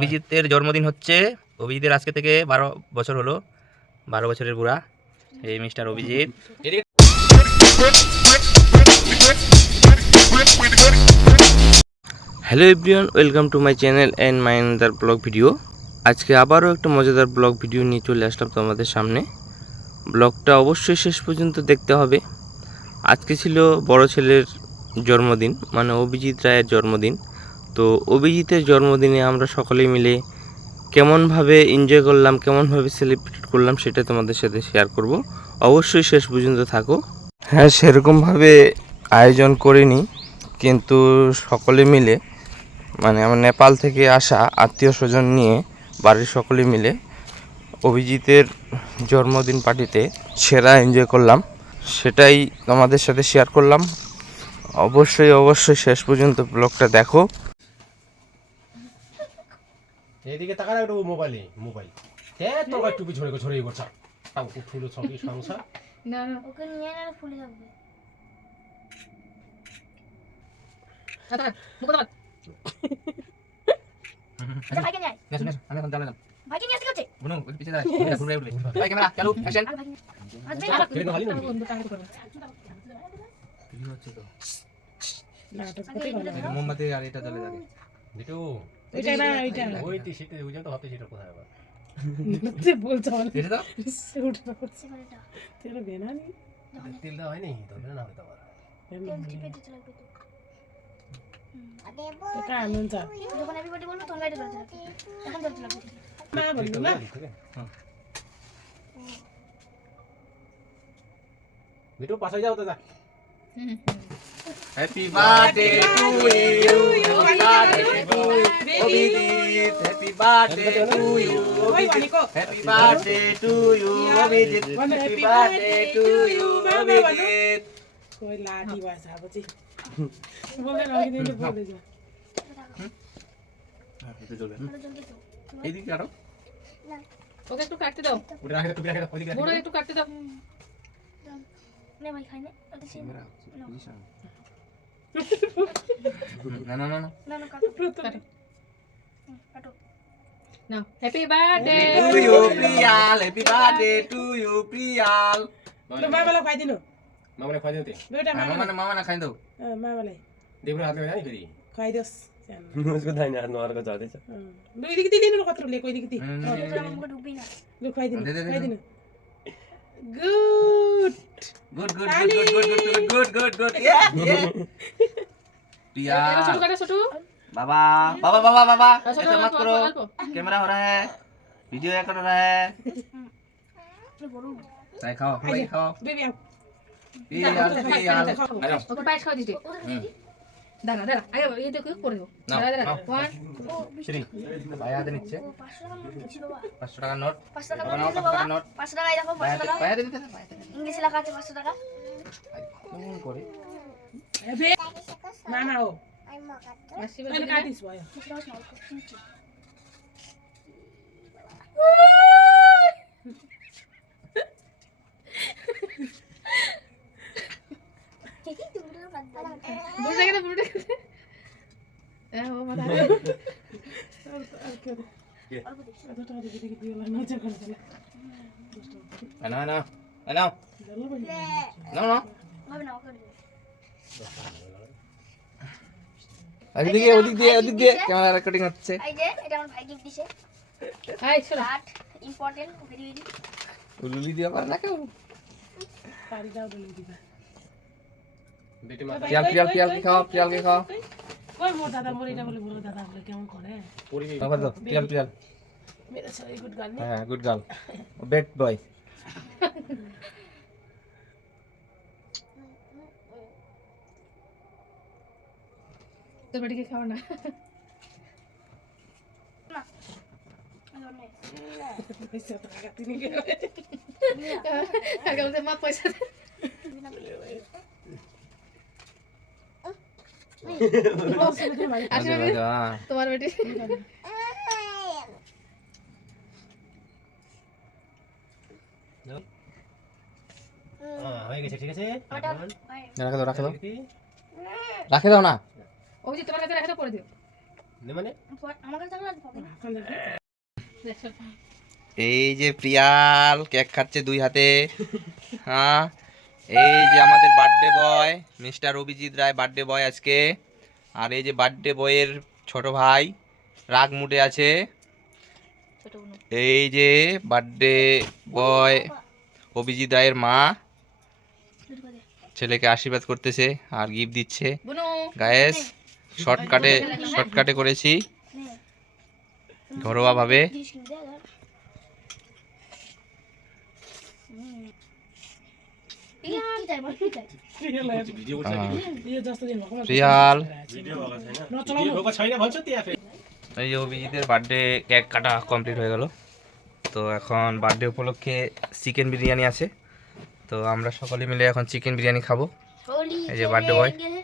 অভিজিতের জন্মদিন হচ্ছে। অভিজিতের আজকে থেকে বারো বছর হলো। বারো বছরের বুড়া। এই mister Abhijit. Hello everyone welcome to my channel and my another blog video আজকে আবারও একটা মজাদার ব্লগ ভিডিও নিয়ে চলে আসলাম তোমাদের সামনে। ব্লগটা অবশ্যই শেষ পর্যন্ত দেখতে হবে। আজকে ছিল বড় ছেলের জন্মদিন মানে অভিজিৎ রায়ের জন্মদিন। তো অভিজিতের জন্মদিনে আমরা সকলেই মিলে কেমনভাবে এনজয় করলাম, কেমনভাবে সেলিব্রেট করলাম সেটা তোমাদের সাথে শেয়ার করব। অবশ্যই শেষ পর্যন্ত থাকো। হ্যাঁ সেরকমভাবে আয়োজন করিনি, কিন্তু সকলে মিলে মানে আমার নেপাল থেকে আসা আত্মীয় স্বজন নিয়ে বাড়ির সকলে মিলে অভিজিতের জন্মদিন পার্টিতে সেরা এনজয় করলাম। সেটাই তোমাদের সাথে শেয়ার করলাম। অবশ্যই অবশ্যই শেষ পর্যন্ত ব্লগটা দেখো। এদিকে তাকা রাখো মোবাইলে মোবাইল তে তোর গায়ে টুপি ঝরে ঝরে করছা তাও খুব ফুলো ছবি সমস্যা না না। ওকে নিয়ে না ফুলে যাবে। মোমবাতি আর এটা চলে যাবে। ওইটা না ওইটা না ওই টি সেটা ওই তো হাতে সেটা কোথায় আবার তে বলছ মানে এটা দাও ওটা দাও তেল বেনা নি তেল দাও হয়নি তো বেনা হবে তোমার তেল চিপে দিতে লাগবে তো তোকে আনন্দ যখন আমি বলবো তখন এটা জ্বলতে লাগবে তখন জ্বলতে লাগবে মা বলবো না হ্যাঁ বিটু পাশে যাও দাদা হুম হুম Happy birthday to you. Happy birthday to Abhijit. Happy birthday to you. Happy birthday to you. Happy birthday to you. Abhijit. कोई लाडी वास ওকে একটু কাটতে দাও ওটা রাখে তুমি রাখে দাও ওদিকে একটু কাটতে দাও নে ভাই খাই না না না না না না happy birthday to you Priyal happy birthday to you Priyal মামালা খাই দিন মামালা খাই দিন তে বেটা মামালা মামালা খাই দাও মামালা দেবরা হাতে যাই ফেরি খাই দস उसको दाहिने हातमा अर्को झर्दैछ दुईदेखि दिनु न कत्रो लिएको अहिलेदेखि लु खुवाइदिनु खुवाइदिनु गुड ওটা আমাকে ঢুকবি না লো খাই দিন দে, দে, দে, খাই দে। দিন good good good good good good good good good ইয়ে ইয়ে ছোট प्रिया কাটা ছোট बाबा बाबा बाबा बाबा ছোট ऐसा मत करो कैमरा हो रहा है वीडियो कर रहा है তুমি বড় चाय खाओ वही खाओ বেবি আও प्रियाल प्रियाल आयो ওকে পায়েস খাওয়া দিতে হুম দাঁড়া দাঁড়া আগে এই দেখো করে দেবো দাঁড়া দাঁড়া ওয়ান থ্রি ভাই হাতে নিচ্ছে। পাঁচশো টাকা নোট পাঁচশো টাকা নোট। পাঁচশো টাকা দেখো পাঁচশো টাকা ভাই হাতে নিতে ইংলিশ লেখা আছে পাঁচশো টাকা। কেমন করে? না না ও। কাটিস ভাই না না না না। না ওদিক দিয়ে ওদিক দিয়ে ওদিক দিয়ে। ক্যামেরা রেকর্ডিং হচ্ছে। এই যে এটা আমার ভাই গিফট দিছে। হাই চলো আট ইম্পর্টেন্ট ওকে দিয়ে উলুলি দিয়ে পারে না কেউ? পারি দাও বলে দিবা। বেটি মা পিয়াল পিয়াল পিয়াল খাও পিয়াল খাও। কই মোর দাদা মোর এটা বলে বলো দাদা বলে কেমন করে? পরি দাও। পিয়াল পিয়াল মেরা ছেলে গুড গান হ্যাঁ গুড গার্ল বেড বয় তোর বাড়িকে খাও না। পয়সা তিনি বলতে মা পয়সা তোমার বেটি। হ্যাঁ হয়ে গেছে ঠিক আছে? রাখে দাও রাখে দাও। রাখে দাও না। ও যে তোমার কাছে রাখা করে দিও। মানে? আমার কাছে না। এই যে প্রিয়াল কেক খাচ্ছে দুই হাতে। হ্যাঁ? এই যে আমাদের birthday boy mister Abhijit Roy birthday boy আজকে। আর এই যে বার্থডে বয়ের ছোট ভাই রাগ মুডে আছে। এই যে বার্থডে বয় অভিজিৎ রায়ের মা ছেলেকে আশীর্বাদ করতেছে আর গিফট দিচ্ছে। গায়েস শর্টকাটে শর্টকাটে করেছি। ঘরোয়া এই যে অভিজিতের বার্থডে কেক কাটা কমপ্লিট হয়ে গেল। তো এখন বার্থডে উপলক্ষে চিকেন বিরিয়ানি আছে। তো আমরা সকলে মিলে এখন চিকেন বিরিয়ানি খাব। এই যে বার্থডে। খেলেঙ্গে